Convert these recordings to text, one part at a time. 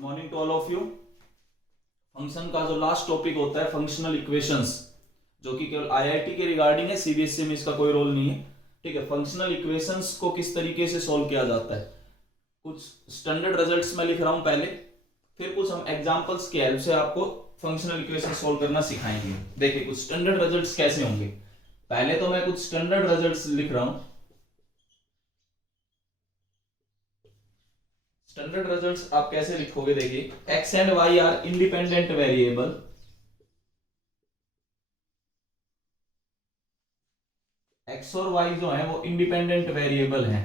Good morning to all of you. Function का जो last topic होता है फंक्शनल इक्वेशंस, जो कि केवल आईआईटी के रिगार्डिंग है, सीबीएसई में इसका कोई रोल नहीं है। ठीक है, फंक्शनल इक्वेशंस को किस तरीके से सॉल्व किया जाता है, कुछ स्टैंडर्ड रिजल्ट्स मैं लिख रहा हूं पहले, फिर कुछ हम एग्जांपल्स की हेल्प से आपको फंक्शनल इक्वेशन सॉल्व करना सिखाएंगे। देखिए कुछ स्टैंडर्ड रिजल्ट्स कैसे होंगे। पहले तो मैं कुछ स्टैंडर्ड रिजल्ट्स लिख रहा हूं। स्टैंडर्ड रिजल्ट्स आप कैसे लिखोगे, देखिए x and y are independent variable, x और वाई जो है वो इंडिपेंडेंट वेरिएबल हैं।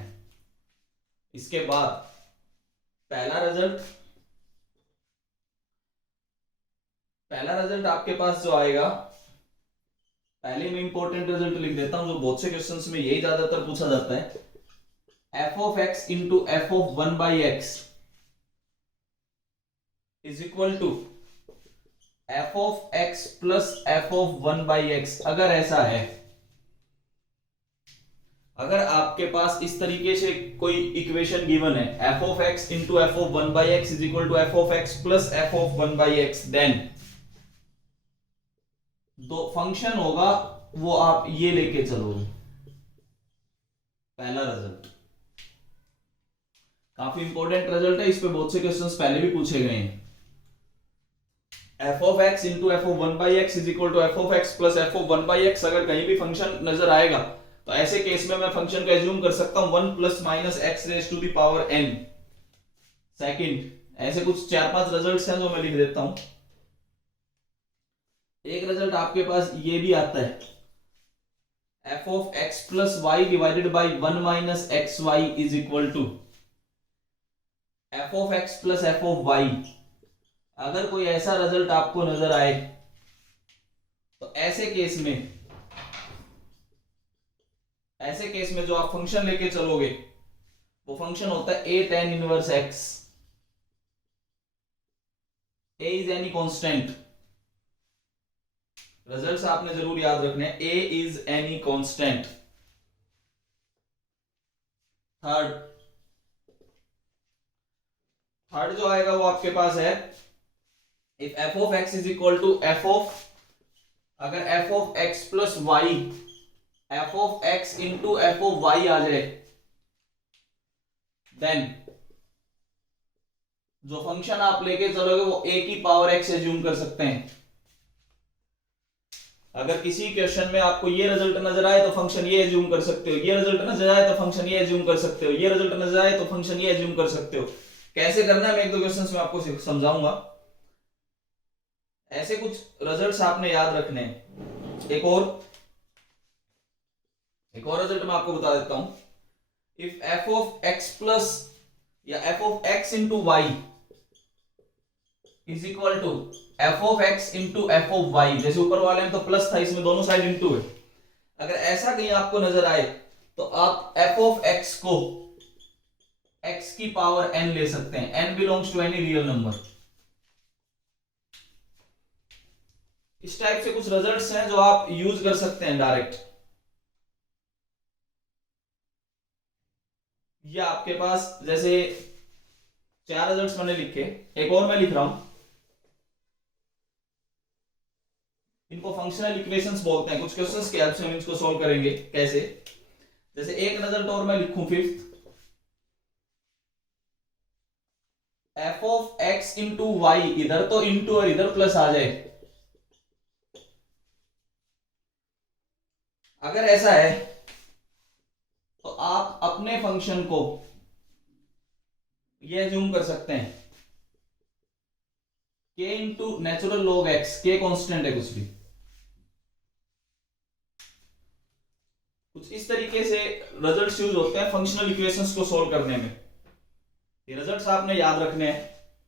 इसके बाद पहला रिजल्ट आपके पास जो आएगा, पहले मैं इंपॉर्टेंट रिजल्ट लिख देता हूं जो बहुत से क्वेश्चंस में यही ज्यादातर पूछा जाता है। F of x into f of one by x is equal to f of x plus f of one by x. अगर ऐसा है, अगर आपके पास इस तरीके से कोई इक्वेशन गिवन है, f of x into f of one by x is equal to f of x plus f of one by x, then दो फंक्शन होगा वो आप ये लेके चलोगे। पहला रिजल्ट काफी इंपॉर्टेंट रिजल्ट है, इस पे बहुत से क्वेश्चंस पहले भी पूछे गए हैं। F of x into f of one by x is equal to f of x plus f of one by x. अगर कहीं भी फंक्शन नजर आएगा तो ऐसे केस में मैं फंक्शन का एज्यूम कर सकता हूं one plus minus x raise to the power n. Second, ऐसे कुछ 4-5 रिजल्ट्स हैं जो मैं लिख देता हूं। एक रिजल्ट आपके पास ये भी आता है, f of x plus y divided by one minus x y is equal to f of x plus f of y. अगर कोई ऐसा रिजल्ट आपको नजर आए तो ऐसे केस में जो आप फंक्शन लेके चलोगे वो फंक्शन होता है a tan inverse x. A is any constant, results आपने जरूर याद रखने हैं, a is any constant. Third जो आएगा वो आपके पास है, if f of x is equal to f of, अगर f of x plus y f of x into f of y आ जाए, देन जो फंक्शन आप लेके चलोगे वो ए की पावर एक्स एज्यूम कर सकते हैं। अगर किसी क्वेश्चन में आपको ये रिजल्ट नजर आए तो फंक्शन ये एज्यूम कर सकते हो, ये रिजल्ट नजर आए तो फंक्शन ये एज्यूम कर सकते हो, ये रिजल्ट नजर आए तो फंक्शन ये एज्यूम कर सकते हो। कैसे करना है मैं एक दो क्वेश्चंस में आपको समझाऊंगा। ऐसे कुछ रिजल्ट्स आपने याद रखने हैं। एक और रिजल्ट मैं आपको बता देता हूं, if f of x plus या f of x into y is equal to f of x into f of y, जैसे ऊपर वाले में तो प्लस था, इसमें दोनों साइड इंटू है। अगर ऐसा कहीं आपको नजर आए तो आप एफ ऑफ एक्स को एक्स की पावर एन ले सकते हैं, n belongs to any real number. इस टाइप से कुछ रिजल्ट्स हैं जो आप यूज कर सकते हैं डायरेक्ट। ये आपके पास जैसे 4 रिजल्ट्स मैंने लिखे, एक और मैं लिख रहा हूं, इनको फंक्शनल इक्वेशंस बोलते हैं। कुछ क्वेश्चंस के हेल्प से हम इसको सॉल्व करेंगे कैसे। जैसे एक रिजल्ट और मैं लिखूं, fifth, f of x into y, इधर तो इंटू और इधर प्लस आ जाए। अगर ऐसा है तो आप अपने फंक्शन को ये एज्यूम कर सकते हैं के इंटू नेचुरल लॉग एक्स, के कांस्टेंट है कुछ भी। कुछ इस तरीके से रिजल्ट्स यूज होते हैं फंक्शनल इक्वेशंस को सॉल्व करने में। ये रिजल्ट्स आपने याद रखने हैं।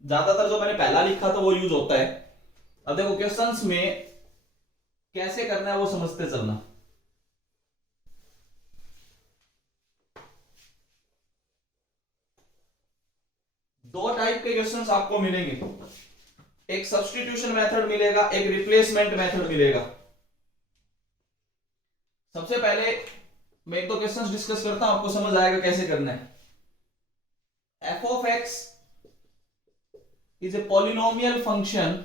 ज्यादातर जो मैंने पहला लिखा था वो यूज होता है। अब देखो क्वेश्चंस में कैसे करना है वो समझते चलना। दो टाइप के क्वेश्चंस आपको मिलेंगे, एक सब्स्टिट्यूशन मेथड मिलेगा, एक रिप्लेसमेंट मेथड मिलेगा। सबसे पहले मैं एक दो क्वेश्चंस डिस्कस करता हूं, आपको समझ आएगा कैसे करना है। F of x is a polynomial function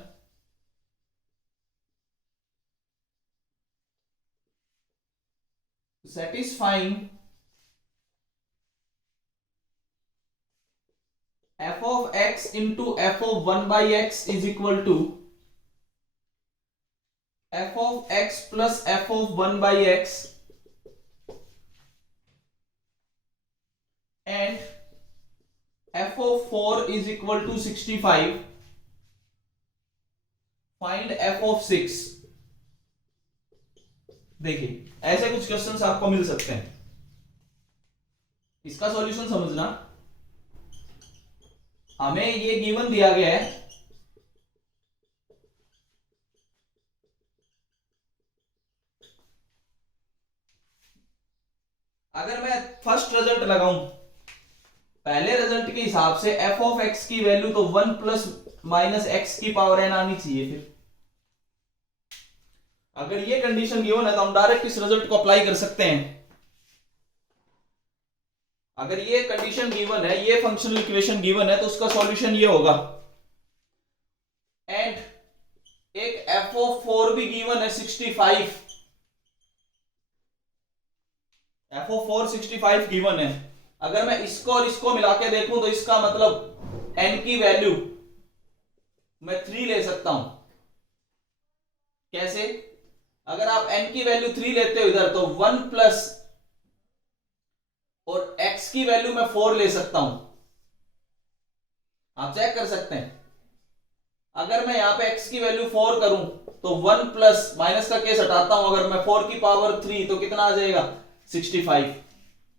satisfying f of x into f of 1 by x is equal to f of x plus f of 1 by x and f of 4 is equal to 65. Find f of 6. देखिए ऐसे कुछ questions आपको मिल सकते हैं, इसका solution समझना। हमें ये गिवन दिया गया है, अगर मैं फर्स्ट रिजल्ट लगाऊं, पहले रिजल्ट के हिसाब से f ऑफ x की वैल्यू तो 1 प्लस माइनस एक्स की पावर n आनी चाहिए। फिर अगर ये कंडीशन गिवन है तो हम डायरेक्ट इस रिजल्ट को अप्लाई कर सकते हैं। अगर ये कंडीशन गिवन है, ये फंक्शनल इक्वेशन गिवन है, तो उसका सॉल्यूशन ये होगा। एंड एक f ऑफ 4 भी गिवन है 65, f ऑफ 4 65 गिवन है। अगर मैं इसको और इसको मिला के देखूं तो इसका मतलब n की वैल्यू मैं 3 ले सकता हूं। कैसे? अगर आप n की वैल्यू 3 लेते हो इधर, तो 1 प्लस और x की वैल्यू मैं 4 ले सकता हूं। आप चेक कर सकते हैं। अगर मैं यहां पे x की वैल्यू 4 करूं तो 1 प्लस माइनस का केस हटाता हूं, अगर मैं 4 की पावर 3 तो कितना आ जाएगा 65।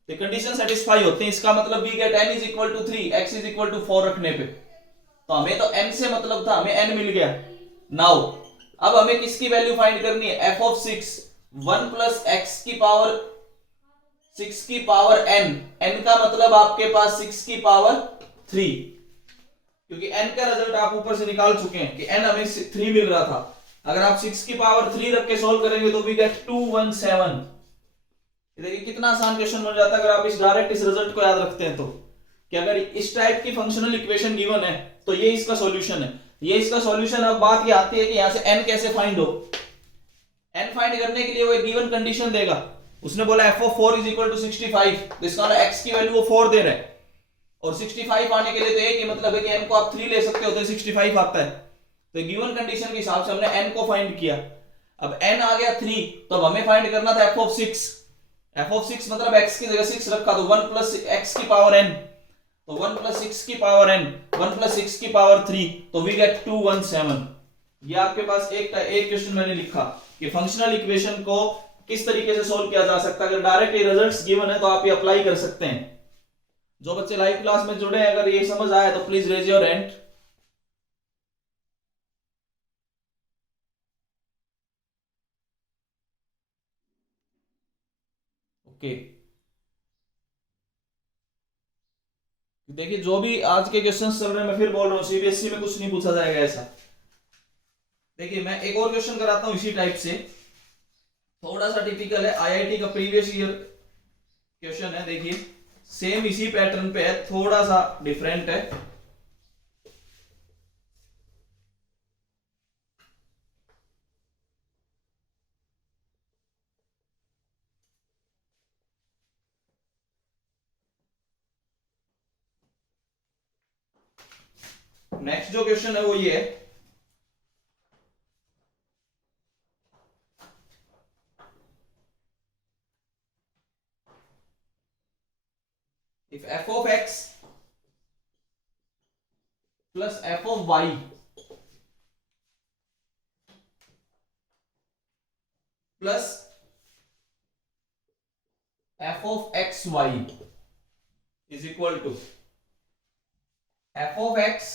तो कंडीशन सेटिस्फाई होते हैं, इसका मतलब v get n is equal to 3, x is equal to 4 रखने पे। तो हमें तो n से मतलब था, हमें n मिल गया। नाउ अब हमें किसकी वैल्यू फाइंड करनी है? f ऑफ 6, 1 प्लस x की पावर 6 की पावर n, n का मतलब आपके पास 6 की पावर 3, क्योंकि n का रिजल्ट आप ऊपर से निकाल चुके हैं कि n हमें 3 मिल रहा था। अगर आप 6 की पावर 3 रख के सोल्व करेंगे तो वी गेट 217। देखिए कितना आसान क्वेश्चन बन जाता है अगर आप इस डायरेक्ट इस रिजल्ट को याद रखते हैं तो, कि अगर इस टाइप की फंक्शनल इक्वेशन गिवन है तो ये इसका सॉल्यूशन है, ये इसका सॉल्यूशन। अब बात ये आती है कि यहां से n कैसे फाइंड हो। n फाइंड करने के लिए वो एक गिवन कंडीशन देगा। उसने बोला f of 4 is equal to 65, तो इसका मतलब x की वैल्यू वो 4 दे रहा है, और 65 आने के लिए तो एक ही मतलब है कि n को आप 3 ले सकते हो तो 65 आता है। तो गिवन कंडीशन के हिसाब से हमने n को फाइंड किया। अब n आ गया 3, तो अब हमें फाइंड करना था f ऑफ 6। f ऑफ 6 मतलब x की जगह 6 रखा तो 1 प्लस x की पावर n, तो 1 प्लस 6 की पावर n, 1 प्लस 6 की पावर 3, तो वी गेट 217। ये आपके पास एक क्वेश्चन मैंने लिखा कि फंक्शनल इक्वेशन को किस तरीके से सोल्व किया जा सकता है। अगर डायरेक्ट ये रिजल्ट्स गिवन है तो आप ये अप्लाई कर सकते हैं। जो बच्चे लाइव क्लास में जुड़े हैं, अगर ये समझ आया तो please raise your hand. Okay, देखिए जो भी आज के क्वेश्चंस चल रहे हैं, मैं फिर बोल रहा हूँ सीबीएसई में कुछ नहीं पूछा जाएगा ऐसा। देखिए मैं एक और क्वेश्चन कराता हूँ इसी टाइप से, थोड़ा सा टिपिकल है, आईआईटी का प्रीवियस ईयर क्वेश्चन है। देखिए सेम इसी पैटर्न पे है, थोड़ा सा डिफरेंट है। नेक्स्ट जो क्वेश्चन है वो ये है, if f of x plus f of y plus f of xy is equal to f of x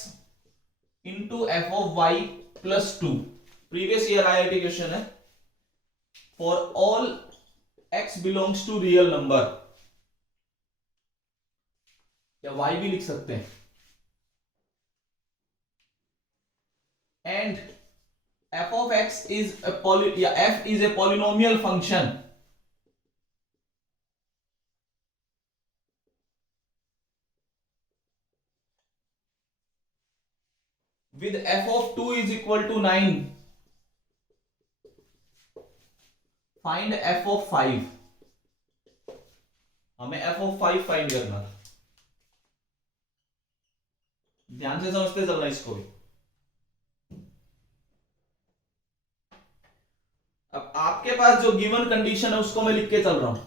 into f of y plus 2। Previous year IIT question है। For all x belongs to real number, या y भी लिख सकते हैं, and f of x is a या f is a polynomial function with f of 2 is equal to 9, find f of 5। हमें F of 5 find करना था। ध्यान से समझते चलना इसको भी। अब आपके पास जो गिवन कंडीशन है उसको मैं लिख के चल रहा हूं।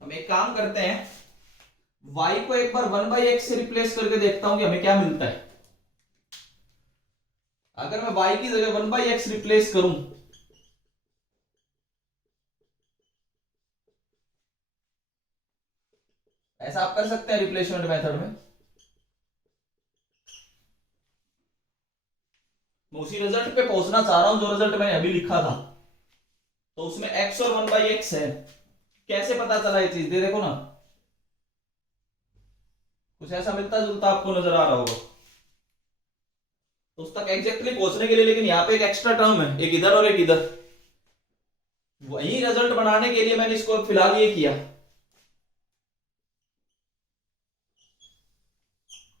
हम एक काम करते हैं, y को एक बार 1/x से रिप्लेस करके देखता हूं कि हमें क्या मिलता है। अगर मैं y की जगह 1/x रिप्लेस करूं, ऐसा आप कर सकते हैं रिप्लेसमेंट मेथड में। मैं उसी रिजल्ट पे पहुंचना चाह रहा हूं जो रिजल्ट मैंने अभी लिखा था। तो उसमें x और 1/x है। कैसे पता चला ये चीज, दे देखो ना, कुछ ऐसा मिलता जुलता आपको नजर आ रहा होगा। तो उस तक एग्जैक्टली पहुंचने के लिए लेकिन यहाँ पे एक एक्स्ट्रा टर्म है, एक इधर और एक इधर। वही रिजल्ट बनाने के लिए मैंने इसको फिलहाल ये किया।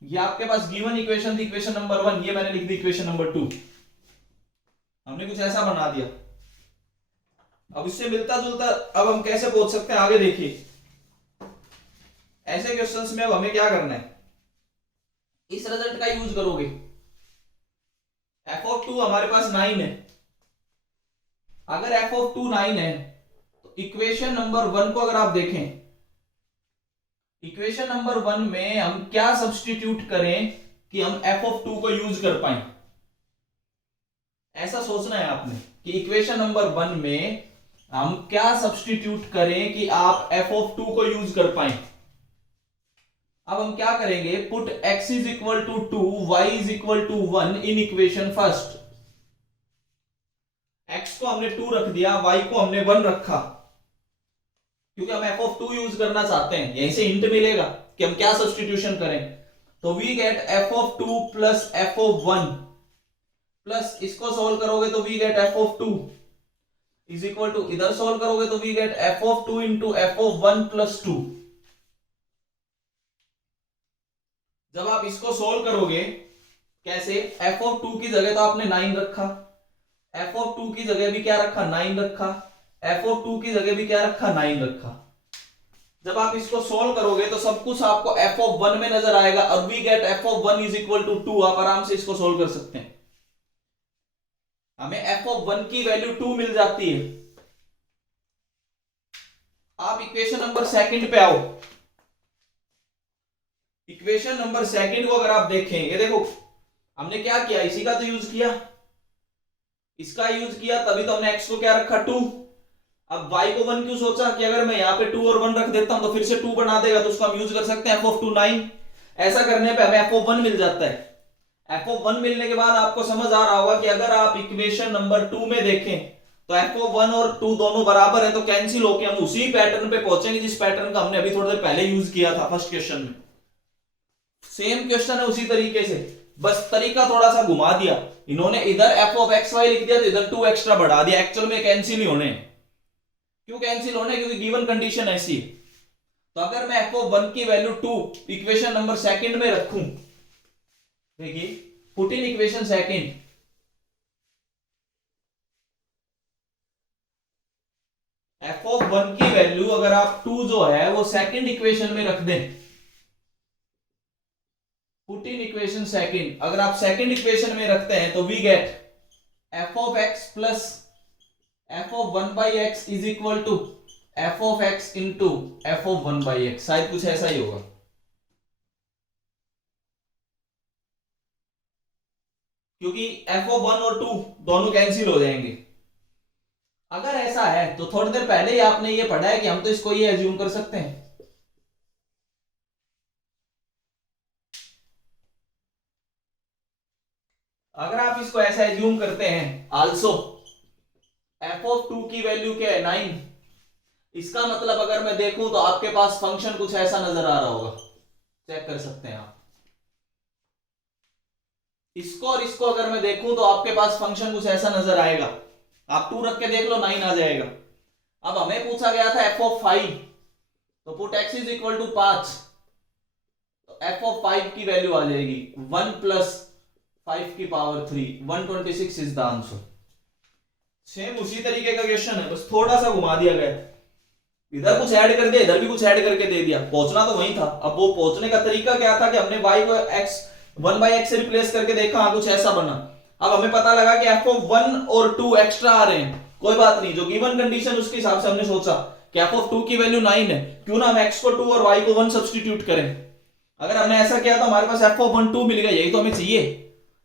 ये आपके पास गिवन इक्वेशन थी, इक्वेशन नंबर 1, ये मैंने लिख दी इक्वेशन नंबर 2। हमने कुछ ऐसा बना दिया। अब इससे मिलता जुलता अब हम कैसे पहुंच सकते हैं आगे देखिए। ऐसे क्वेश्चंस में अब हमें क्या करना है, इस रिजल्ट का यूज करोगे। एफ ऑफ 2 हमारे पास 9 है। अगर एफ ऑफ 2 9 है तो इक्वेशन नंबर 1 को अगर आप देखें, इक्वेशन नंबर 1 में हम क्या सब्स्टिट्यूट करें कि हम एफ ऑफ 2 को यूज कर पाए। ऐसा सोचना है आपने कि इक्वेशन नंबर 1 में हम क्या सब्स्टिट्यूट करें कि आप एफ ऑफ 2 को यूज कर पाए। अब हम क्या करेंगे, put x is equal to 2, y is equal to 1 in equation first. x को हमने 2 रख दिया, y को हमने 1 रखा, क्योंकि हम f ऑफ 2 यूज करना चाहते हैं। यहीं से हिंट मिलेगा कि हम क्या सब्स्टिट्यूशन करें। तो we get f of 2 plus f of 1 plus इसको सोल्व करोगे तो we get f of 2 is equal to, इधर सोल्व करोगे तो we get f of 2 into f of 1 plus 2। जब आप इसको सोल्व करोगे कैसे, f ऑफ 2 की जगह तो आपने 9 रखा, f ऑफ 2 की जगह भी क्या रखा, 9 रखा, f ऑफ 2 की जगह भी क्या रखा, 9 रखा। जब आप इसको सोल्व करोगे तो सब कुछ आपको f ऑफ 1 में नजर आएगा और we get f of 1 is equal to 2। आप आराम से इसको सोल्व कर सकते हैं। हमें f ऑफ 1 की वैल्यू 2 मिल जाती है। आप इक्वेशन नंबर सेकंड पे आओ। इक्वेशन नंबर सेकंड को अगर आप देखें, ये देखो हमने क्या किया, इसी का तो यूज किया, इसका यूज किया, तभी तो हमने x को क्या रखा, 2। अब y को 1 क्यों सोचा कि अगर मैं यहाँ पे 2 और 1 रख देता हूं तो फिर से 2 बना देगा, तो उसको हम यूज कर सकते हैं f ऑफ 2 9। ऐसा करने पे हमें f ऑफ 1 मिल जाता है। f ऑफ 1 मिलने के बाद आपको समझ आ रहा होगा कि अगर आप इक्वेशन नंबर 2 में देखें तो f ऑफ 1 और 2 दोनों बराबर है, तो कैंसिल होके हम उसी पैटर्न पे पहुंचेंगे जिस पैटर्न का हमने अभी थोड़ी देर पहले यूज किया था फर्स्ट क्वेश्चन में। सेम क्वेश्चन है उसी तरीके से, बस तरीका थोड़ा सा घुमा दिया। इन्होंने इधर f ऑफ एक्स वाई लिख दिया तो इधर 2 एक्स्ट्रा बढ़ा दिया। एक्चुअल में कैंसिल ही होने, क्यों कैंसिल होने, क्योंकि गिवन कंडीशन ऐसी। तो अगर मैं f ऑफ 1 की वैल्यू 2 इक्वेशन नंबर सेकंड में रखूं, देखिए put in equation second, f of 1 की वैल्यू अगर आप 2 जो है वो सेकंड इक्वेशन में रख दें, पुट इन इक्वेशन सेकंड, अगर आप सेकंड इक्वेशन में रखते हैं तो we get f of x plus f of 1/x is equal to f of x into f of 1/x। शायद कुछ ऐसा ही होगा, क्योंकि f ऑफ 1 और 2 दोनों कैंसिल हो जाएंगे। अगर ऐसा है तो थोड़ी देर पहले ही आपने ये पढ़ा है कि हम तो इसको ये एज्यूम कर सकते हैं, अगर आप इसको ऐसा एज्यूम करते हैं आल्सो f ऑफ 2 की वैल्यू क्या है, 9। इसका मतलब अगर मैं देखूं तो आपके पास फंक्शन कुछ ऐसा नजर आ रहा होगा, चेक कर सकते हैं आप। इसको और इसको अगर मैं देखूं तो आपके पास फंक्शन कुछ ऐसा नजर आएगा। आप 2 रख के देख लो 9 आ जाएगा। अब हमें पूछा गया था f ऑफ 5, तो put x is equal to 5, तो f ऑफ 5 की वैल्यू आ जाएगी 1 प्लस 5 की power 3, 126 is the answer. Same उसी तरीके का क्वेश्चन है, बस थोड़ा सा घुमा दिया गया, इधर कुछ ऐड कर दिया, इधर भी कुछ ऐड करके दे दिया, पहुंचना तो वही था। अब वो पहुंचने का तरीका क्या था कि हमने y को x 1/x से रिप्लेस करके देखा, कुछ ऐसा बना। अब हमें पता लगा कि f ऑफ 1 और 2 एक्स्ट्रा आ रहे हैं, कोई बात नहीं, जो गिवन कंडीशन उसके हिसाब से हमने सोचा कि f ऑफ 2 की वैल्यू 9 है, क्यों ना हम x को 2 और y को 1 सब्स्टिट्यूट करें। अगर हमने ऐसा किया तो हमारे पास f ऑफ 1 2 मिल गया, यही तो हमें चाहिए।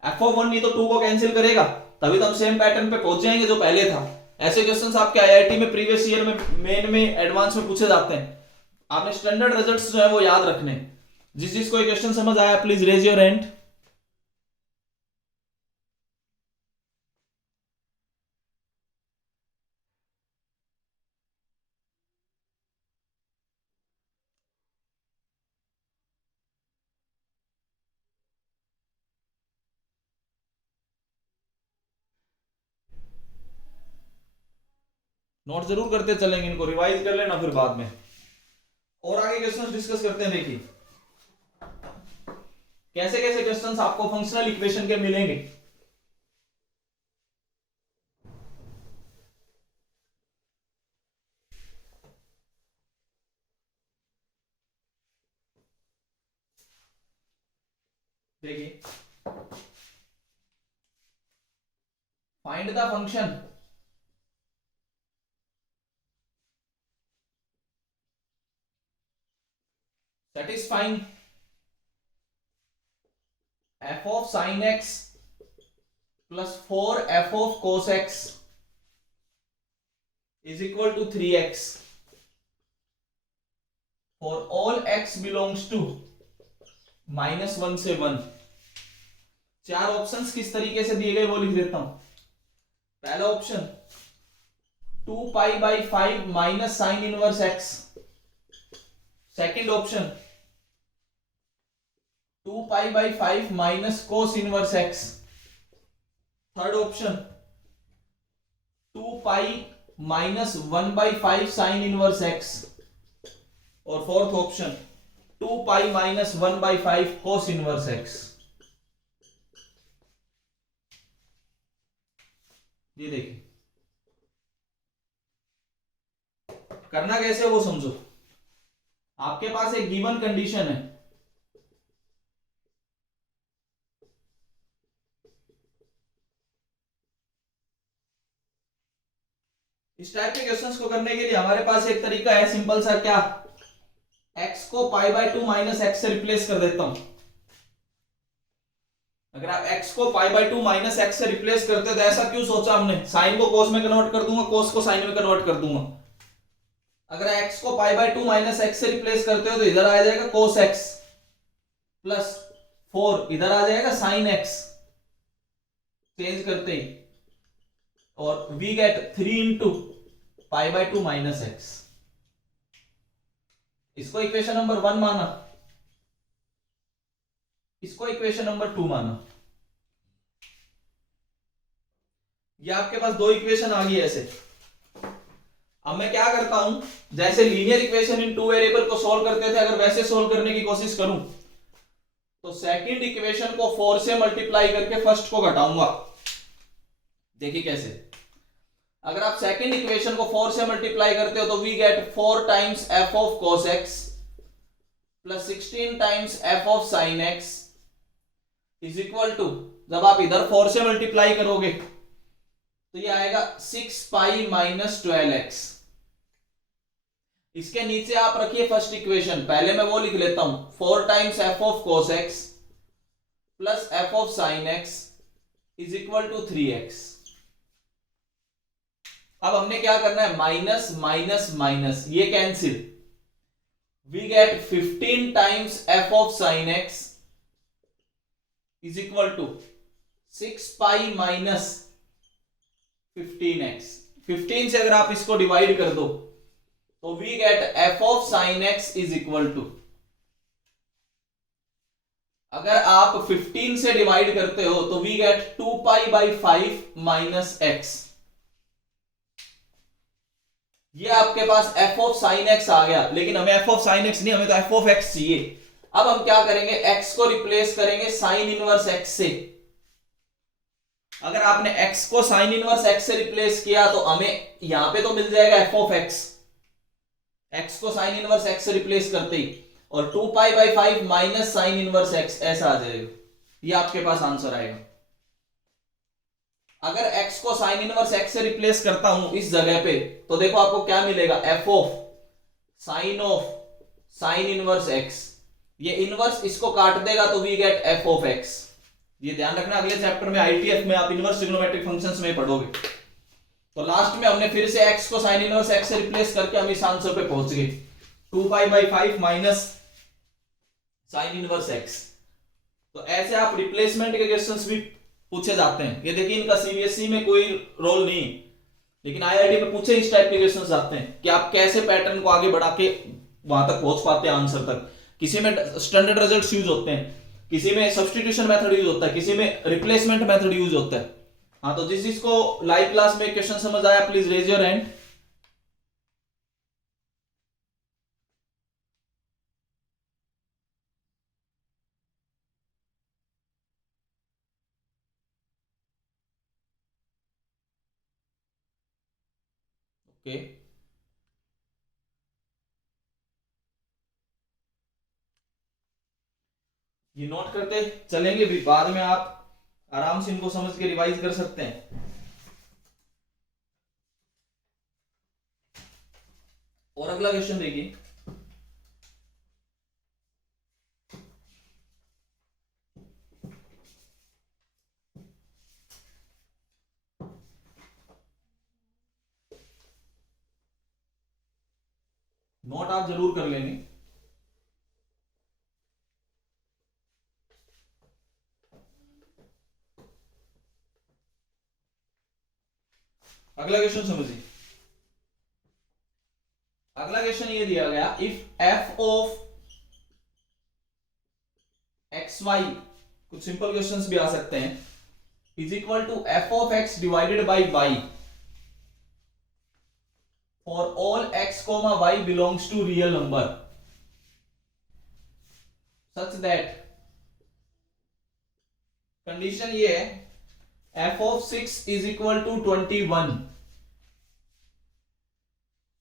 f ऑफ 1 नहीं तो 2 को कैंसिल करेगा, तभी तो हम सेम पैटर्न पे पहुंच जाएंगे जो पहले था। ऐसे क्वेश्चंस आपके आईआईटी में प्रीवियस ईयर में मेन में एडवांस में पूछे जाते हैं, आपने स्टैंडर्ड रिजल्ट्स जो है वो याद रखने। जिस जिसको ये क्वेश्चन समझ आया please raise your hand. Note जरूर करते चलेंगे, इनको रिवाइज कर लेना फिर बाद में। और आगे क्वेश्चंस डिस्कस करते हैं। देखिए कैसे कैसे क्वेश्चंस आपको फंक्शनल इक्वेशन के मिलेंगे। देखिए find the function satisfying f of sin x plus 4 f of cos x is equal to 3x for all x belongs to -1 से 1। चार ऑप्शंस किस तरीके से दिए गए वो लिख देता हूं। पहला option 2 pi by 5 minus sign inverse x। Second option 2 pi by 5 minus cos inverse x। Third option 2 pi minus 1 by 5 sign inverse x। और fourth option 2 pi minus 1 by 5 cos inverse x। ये देखिए करना कैसे वो समझो। आपके पास एक given condition है, इस टाइप के क्वेश्चंस को करने के लिए हमारे पास एक तरीका है सिंपल सा, क्या x को पाई बाई 2 माइनस एक्स से रिप्लेस कर देता हूं। अगर आप x को पाई बाई 2 माइनस एक्स से रिप्लेस करते हो तो ऐसा क्यों सोचा हमने, साइन को कोस में कन्वर्ट कर दूंगा, कोस को साइन में कन्वर्ट कर दूंगा। अगर x को पाई बाई 2 माइनस एक्स से रिप्लेस करते हो तो इधर आ जाएगा कोस x प्लस 4, इधर आ जाएगा साइन x चेंज करते ही, और we get 3 into pi by 2 minus x. इसको इक्वेशन नंबर 1 माना, इसको इक्वेशन नंबर 2 माना। ये आपके पास दो इक्वेशन आ गई ऐसे। अब मैं क्या करता हूं, जैसे linear equation in two variable को सॉल्व करते थे, अगर वैसे सॉल्व करने की कोशिश करूं तो सेकंड इक्वेशन को 4 से मल्टीप्लाई करके फर्स्ट को घटाऊंगा। देखिए कैसे, अगर आप सेकंड इक्वेशन को 4 से मल्टीप्लाई करते हो तो we get 4 times f of cos x plus 16 times f of sin x is equal to, जब आप इधर 4 से मल्टीप्लाई करोगे तो ये आएगा 6 पाई माइनस 12x। इसके नीचे आप रखिए फर्स्ट इक्वेशन, पहले मैं वो लिख लेता हूं 4 times f of cos x plus f of sin x is equal to 3x। अब हमने क्या करना है, माइनस माइनस माइनस ये cancel, we get 15 times f of sin x is equal to 6 pi minus 15x। 15 से अगर आप इसको डिवाइड कर दो तो we get f of sin x is equal to, अगर आप 15 से डिवाइड करते हो तो we get 2 pi by 5 minus x। ये आपके पास एफ ऑफ साइन एक्स आ गया, लेकिन हमें एफ ऑफ साइन एक्स नहीं, हमें तो एफ ऑफ एक्स चाहिए। अब हम क्या करेंगे, एक्स को रिप्लेस करेंगे साइन इनवर्स एक्स से। अगर आपने x को साइन इनवर्स x से रिप्लेस किया तो हमें यहां पे तो मिल जाएगा f ऑफ x, x को साइन इनवर्स x से रिप्लेस करते ही, और 2π/5 माइनस साइन इनवर्स x ऐसा आ जाएगा। ये आपके पास आंसर आएगा। अगर x को साइन इनवर्स x से रिप्लेस करता हूं इस जगह पे, तो देखो आपको क्या मिलेगा, f of sine inverse x। ये इनवर्स इसको काट देगा तो we get f of x। ये ध्यान रखना, अगले चैप्टर में आईटीएफ में आप इनवर्स ट्रिग्नोमेट्रिक फंक्शंस में पढ़ोगे। तो लास्ट में हमने फिर से x को साइन इनवर्स x से रिप्लेस करके हम इस आंसर पे पहुंच गए, 2π/5 माइनस साइन इनवर्स x। तो ऐसे आप रिप्लेसमेंट के क्वेश्चंस भी पूछे जाते हैं। ये देखिए इनका सीबीएसई में कोई रोल नहीं, लेकिन आईआईटी में पूछे इस टाइप के क्वेश्चंस आते हैं कि आप कैसे पैटर्न को आगे बढ़ा के वहां तक पहुंच पाते हैं आंसर तक। किसी में स्टैंडर्ड रिजल्ट्स यूज होते हैं, किसी में सब्स्टिट्यूशन मेथड यूज होता है, किसी में रिप्लेसमेंट मेथड यूज होता है। हाँ, तो जिसको लाइव क्लास में क्वेश्चन समझ आया please raise your hand. Okay, ये नोट करते चलेंगे भी, बाद में आप आराम से इनको समझ के रिवाइज कर सकते हैं। और अगला क्वेश्चन देखिए, नोट आप जरूर कर लेंगे। अगला क्वेश्चन समझिए। अगला क्वेश्चन ये दिया गया, if f of x y, कुछ सिंपल क्वेश्चंस भी आ सकते हैं, is equal to f of x divided by y for all x, y belongs to real number such that, condition ये है f of 6 is equal to 21,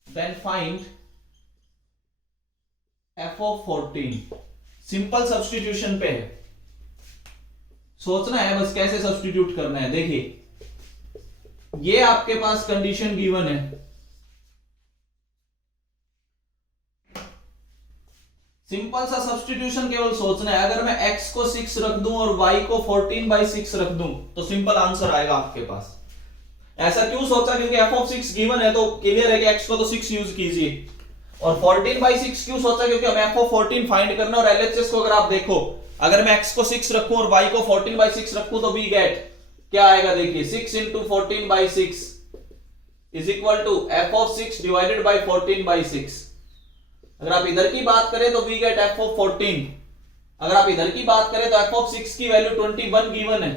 then find f of 14। Simple substitution पे है, सोचना है बस कैसे substitute करना है। देखिए ये आपके पास कंडीशन गिवन है, सिंपल सा सब्स्टिट्यूशन केवल सोचना है। अगर मैं x को 6 रख दूं और y को 14/6 रख दूं तो सिंपल आंसर आएगा आपके पास। ऐसा क्यों सोचा, क्योंकि f of 6 गिवन है तो क्लियर है कि x को तो 6 यूज कीजिए। और 14/6 क्यों सोचा, क्योंकि हमें f of 14 फाइंड करना। और LHS को अगर आप देखो, अगर मैं x को 6 रखूं और y को 14/6 रखूं तो वी गेट क्या आएगा, देखिए 6 into 14/6 is equal to f of 6 divided by 14/6। अगर आप इधर की बात करें तो वी गेट f of 14। अगर आप इधर की बात करें तो f of 6 की वैल्यू 21 गिवन है,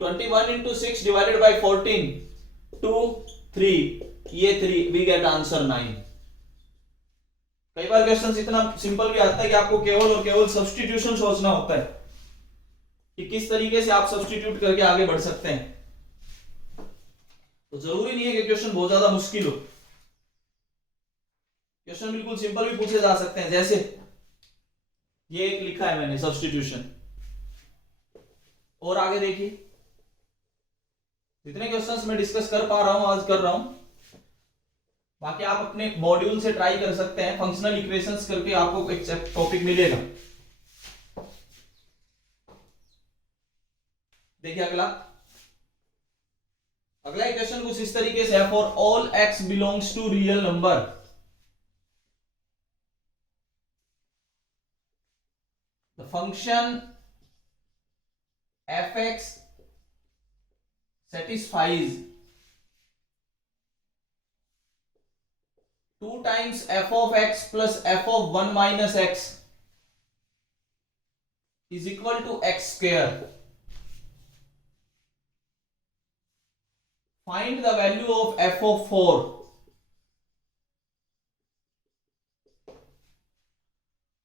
21 into 6 डिवाइडेड बाई 14, 2 3, ये 3, वी गेट आंसर 9। कई बार क्वेश्चन इतना सिंपल भी आता है कि आपको केवल और केवल सब्स्टिट्यूशन सोचना होता है कि किस तरीके से आप सब्स्टिट्यूट करके आगे बढ़ सकते हैं। तो जरूरी नहीं है कि क्वेश्चन बहुत ज्यादा मुश्किल हो, क्वेश्चन बिल्कुल सिंपल भी पूछे जा सकते हैं। जैसे ये एक लिखा है मैंने सब्स्टिट्यूशन, और आगे देखिए जितने क्वेश्चंस मैं डिस्कस कर पा रहा हूं आज कर रहा हूं, बाकी आप अपने मॉड्यूल से ट्राई कर सकते हैं। फंक्शनल इक्वेशंस करके आपको एक टॉपिक मिलेगा। देखिए अगला क्वेश्चन कुछ इस तरीके से है, for all x belongs to real number, the function f(x) satisfies 2 times f of x plus f of 1 minus x is equal to x square. Find the value of F of 4।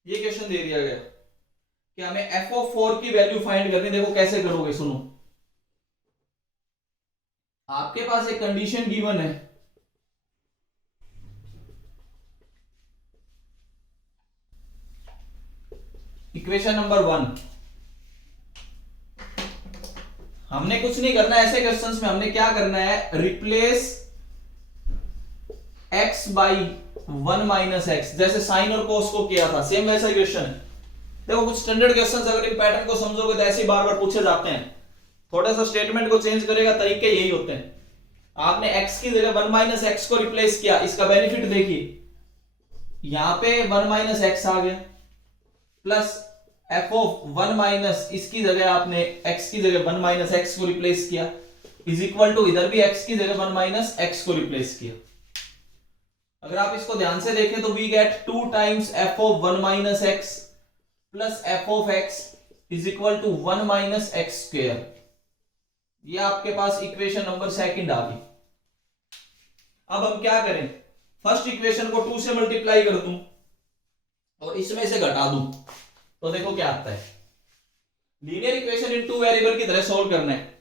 ये question दे दिया गया कि हमें F of 4 की value find करनी। देखो कैसे करोगे, सुनो। आपके पास एक कंडीशन गिवन है, इक्वेशन नंबर 1। हमने कुछ नहीं करना है ऐसे क्वेश्चंस में, हमने क्या करना है, replace x by 1 minus x, जैसे साइन और कोस को किया था, सेम वैसा क्वेश्चन है। देखो कुछ स्टैंडर्ड क्वेश्चंस अगर इन पैटर्न को समझोगे तो ऐसे ही बार बार पूछे जाते हैं, थोड़ा सा स्टेटमेंट को चेंज करेगा, तरीके यही होते हैं। आपने x की जगह 1 माइनस एक्स को रिप्लेस किया, इसका बेनिफिट देखिए, यहां पे 1 माइनस एक्स आ गया, प्लस एफ ऑफ 1 माइनस, इसकी जगह आपने x की जगह 1 माइनस एक्स को रिप्लेस किया, इज इक्वल टू इधर भी x की जगह 1 माइनस एक्स को रिप्लेस किया। अगर आप इसको ध्यान से देखें तो we get 2 times f of 1 minus x plus f of x is equal to 1 minus x square. ये आपके पास इक्वेशन नंबर 2 आ गई। अब हम क्या करें, फर्स्ट इक्वेशन को 2 से मल्टीप्लाई कर दूं और इसमें से घटा दूं तो देखो क्या आता है। लीनियर इक्वेशन इन 2 वेरिएबल की तरह सॉल्व करना है।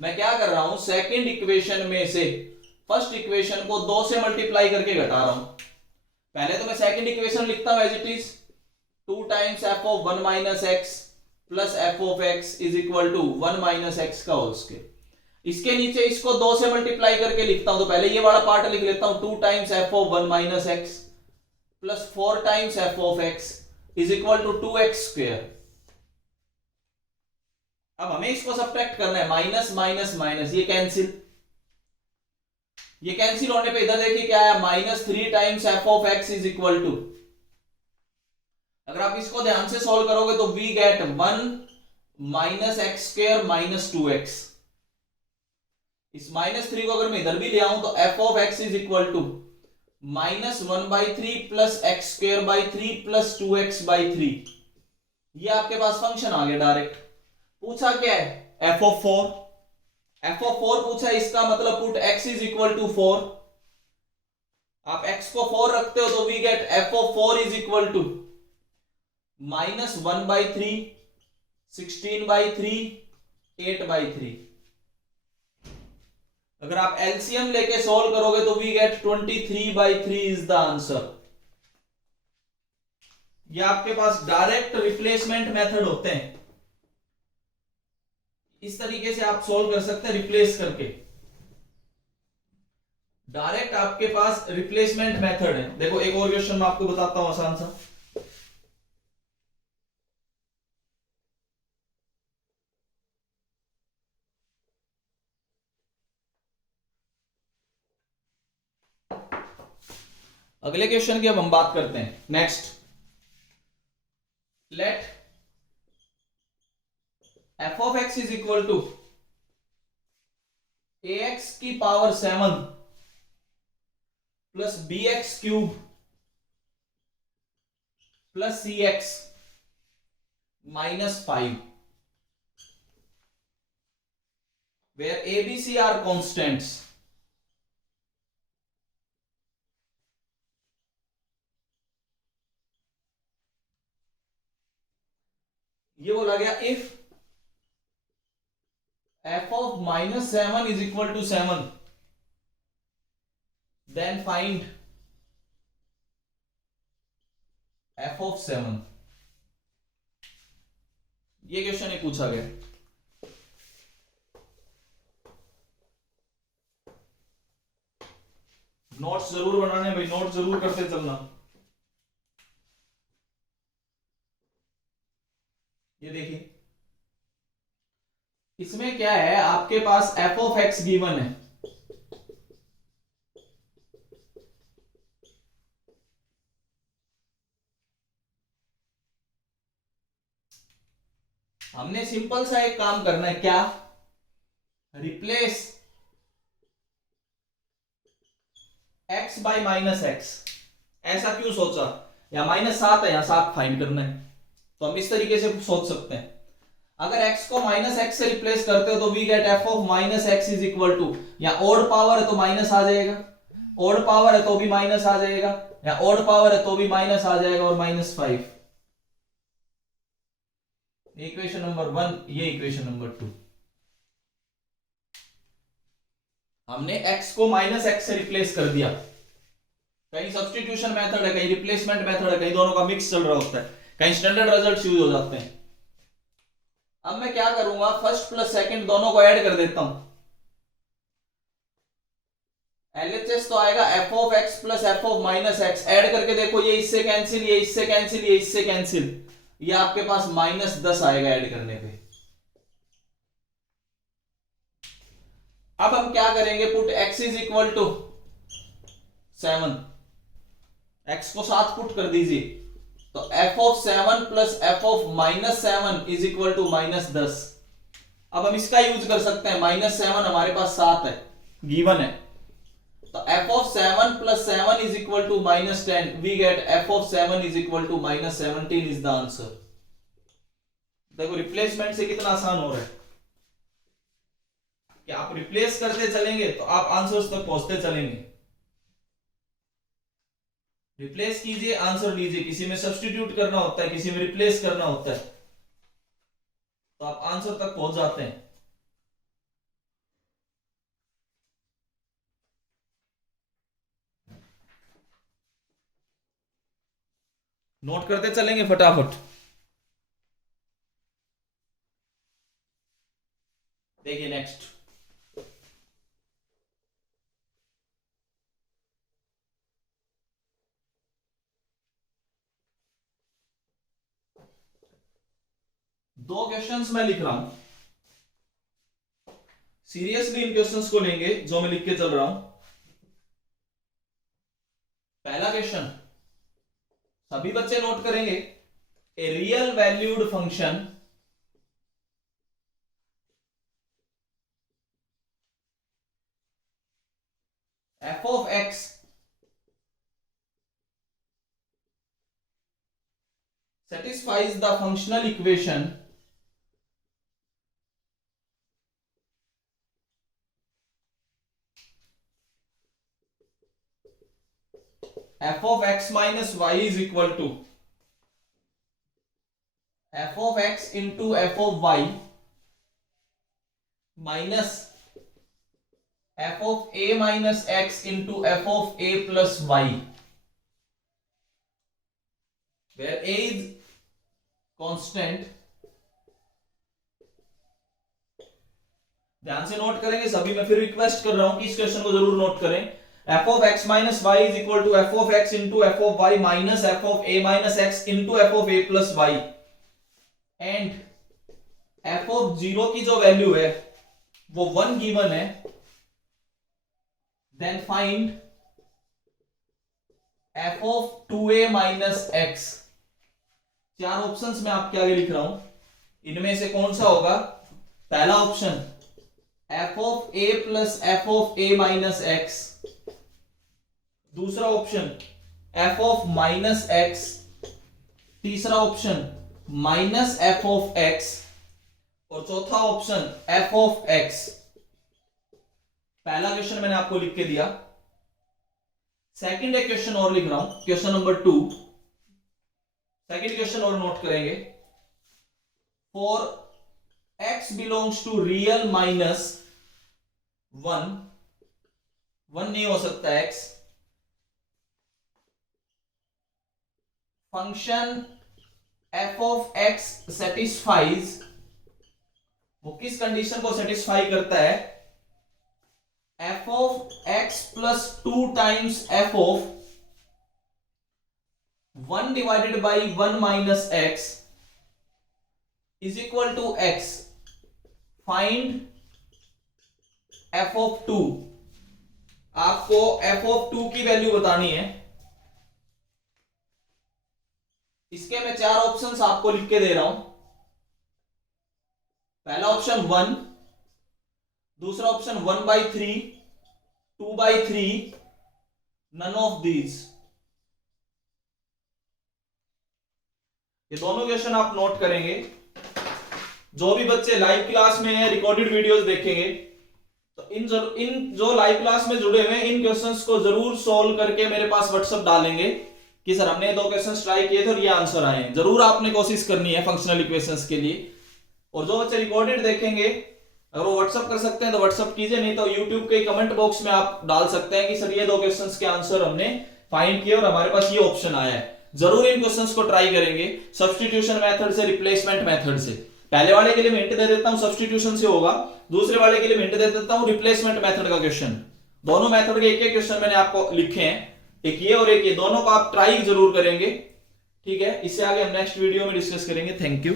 मैं क्या कर रहा हूं, सेकंड इक्वेशन में से फर्स्ट इक्वेशन को 2 से मल्टीप्लाई करके घटा रहा हूं। पहले तो मैं सेकंड इक्वेशन लिखता हूं as it is, 2 times f of 1 minus x plus f of x is equal to 1 minus x का होल स्क्वायर। इसके नीचे इसको 2 से मल्टीप्लाई करके लिखता हूं, तो पहले ये वाला पार्ट लिख लेता हूं, 2 times f of 1 minus x plus 4 times f of x is equal to 2x square. अब हमें इसको सब्ट्रैक्ट करना है, माइनस माइनस माइनस, ये कैंसिल, ये कैंसिल होने पे इधर देखिए क्या है, minus 3 times f of x is equal to, अगर आप इसको ध्यान से सॉल्व करोगे तो we get 1 minus x square minus 2x। इस माइनस 3 को अगर मैं इधर भी ले आऊं तो f of x is equal to minus 1/3 plus x square by 3 plus 2x/3। ये आपके पास फंक्शन आ गया डायरेक्ट। पूछा क्या है, एफ ऑफ 4, एफ ऑफ 4 पूछा, इसका मतलब put x is equal to 4। आप x को 4 रखते हो तो we get f of 4 is equal to minus 1/3, 16/3, 8/3। अगर आप एलसीएम लेके सॉल्व करोगे तो we get 23/3 is the answer. ये आपके पास डायरेक्ट रिप्लेसमेंट मेथड होते हैं, इस तरीके से आप सॉल्व कर सकते हैं रिप्लेस करके। डायरेक्ट आपके पास रिप्लेसमेंट मेथड है। देखो एक और क्वेश्चन मैं आपको बताता हूं आसान सा। अगले क्वेश्चन की अब हम बात करते हैं। Next, let f of x is equal to ax की power 7 plus bx cube plus cx minus 5 where a b c are constants। ये बोला गया if f of minus 7 is equal to 7 then find f of 7। ये question एक पूछा गया। Notes जरूर बनाने भाई, नोट जरूर करते चलना। ये देखिए इसमें क्या है, आपके पास f ऑफ x गिवन है, हमने सिंपल सा एक काम करना है, क्या, replace x by minus x. ऐसा क्यों सोचा, या -7 है, यहां 7 फाइंड करना है, तो हम इस तरीके से सोच सकते हैं। अगर x को माइनस एक्स से रिप्लेस करते हो तो we get f of minus x is equal to, या ओड पावर है तो माइनस आ जाएगा, ओड पावर है तो भी माइनस आ जाएगा, या ओड पावर है तो भी माइनस आ जाएगा, और -5। इक्वेशन नंबर 1, ये इक्वेशन नंबर 2। हमने x को माइनस एक्स से रिप्लेस कर दिया। कहीं सब्स्टिट्यूशन मेथड है, कहीं रिप्लेसमेंट मेथड है, कहीं दोनों का मिक्स चल रहा होता है, कहीं स्टैंडर्ड रिजल्ट यूज हो जाते हैं। अब मैं क्या करूंगा, फर्स्ट प्लस सेकंड दोनों को ऐड कर देता हूं। LHS तो आएगा f of x plus f of minus x, add करके देखो, ये इससे कैंसिल, ये इससे कैंसिल, ये इससे कैंसिल, ये आपके पास -10 आएगा ऐड करने पे। अब हम क्या करेंगे, put x is equal to 7, x को 7 पुट कर दीजिए, तो f of 7 plus f of -7 is equal to -10। अब हम इसका यूज कर सकते हैं, -7 हमारे पास 7 है, गिवन है, तो f of 7 plus 7 is equal to -10, we get f of 7 is equal to -17 is the answer. देखो रिप्लेसमेंट से कितना आसान हो रहा है कि आप रिप्लेस करते चलेंगे तो आप आंसर्स तक पहुंचते चलेंगे। रिप्लेस कीजिए, आंसर लीजिए, किसी में सब्स्टिट्यूट करना होता है, किसी में रिप्लेस करना होता है, तो आप आंसर तक पहुंच जाते हैं। नोट करते चलेंगे फटाफट। देखिए नेक्स्ट, दो क्वेश्चंस मैं लिख रहा हूं, सीरियसली इन क्वेश्चंस को लेंगे जो मैं लिख के चल रहा हूं। पहला क्वेश्चन सभी बच्चे नोट करेंगे, a real valued function f of x satisfies the functional equation f of x minus y is equal to f of x into f of y minus f of a minus x into f of a plus y, where a is constant। ध्यान से note करेंगे सभी, मैं फिर request कर रहा हूं कि इस क्वेश्चन को जरूर नोट करें। f of x minus y is equal to f of x into f of y minus f of a minus x into f of a plus y, and f of 0 की जो value है वो 1 given है, then find f of 2a minus x। चार options मैं आपके आगे लिख रहा हूं, इनमें से कौन सा होगा, पहला option f of a plus f of a minus x, दूसरा option f of minus x, तीसरा option minus f of x, और चौथा ऑप्शन f of x। पहला क्वेश्चन मैंने आपको लिख के दिया। सेकंड एक क्वेश्चन और लिख रहा हूं, क्वेश्चन नंबर 2। सेकंड क्वेश्चन और नोट करेंगे, for x belongs to real minus 1 नहीं हो सकता x, function f of x satisfies, वो किस कंडीशन को सेटिस्फाई करता है, f of x plus 2 times f of 1 divided by 1 minus x is equal to x, find f of 2। आपको f of 2 की वैल्यू बतानी है। इसके मैं चार ऑप्शंस आपको लिख के दे रहा हूं। पहला ऑप्शन 1, दूसरा ऑप्शन 1/3, 2/3, नन ऑफ दीज। ये दोनों क्वेश्चन आप नोट करेंगे। जो भी बच्चे लाइव क्लास में है रिकॉर्डेड वीडियोस देखेंगे तो इन जो लाइव क्लास में जुड़े हुए हैं इन क्वेश्चंस को जरूर सोल्व करके मेरे पास व्हाट्सएप डालेंगे कि सर हमने 2 क्वेश्चंस ट्राई किए थे और ये आंसर आए हैं। जरूर आपने कोशिश करनी है फंक्शनल इक्वेशंस के लिए। और जो बच्चे रिकॉर्डेड देखेंगे अगर वो व्हाट्सएप कर सकते हैं तो व्हाट्सएप कीजिए, नहीं तो यूट्यूब के कमेंट बॉक्स में आप डाल सकते हैं कि सर ये 2 क्वेश्चंस के आंसर हमने फाइंड किए और हमारे पास ये ऑप्शन आया है। जरूर इन क्वेश्चंस को ट्राई करेंगे सब्स्टिट्यूशन मेथड से, रिप्लेसमेंट मेथड से। पहले वाले के लिए मैं हिंट दे देता हूं सब्स्टिट्यूशन से होगा, दूसरे वाले के लिए मैं हिंट दे देता हूं रिप्लेसमेंट मेथड का क्वेश्चन। दोनों मेथड के एक-एक क्वेश्चन मैंने आपको लिखे हैं, एक ये और एक ये, दोनों को आप ट्राई जरूर करेंगे। ठीक है, इससे आगे हम नेक्स्ट वीडियो में डिस्कस करेंगे। Thank you.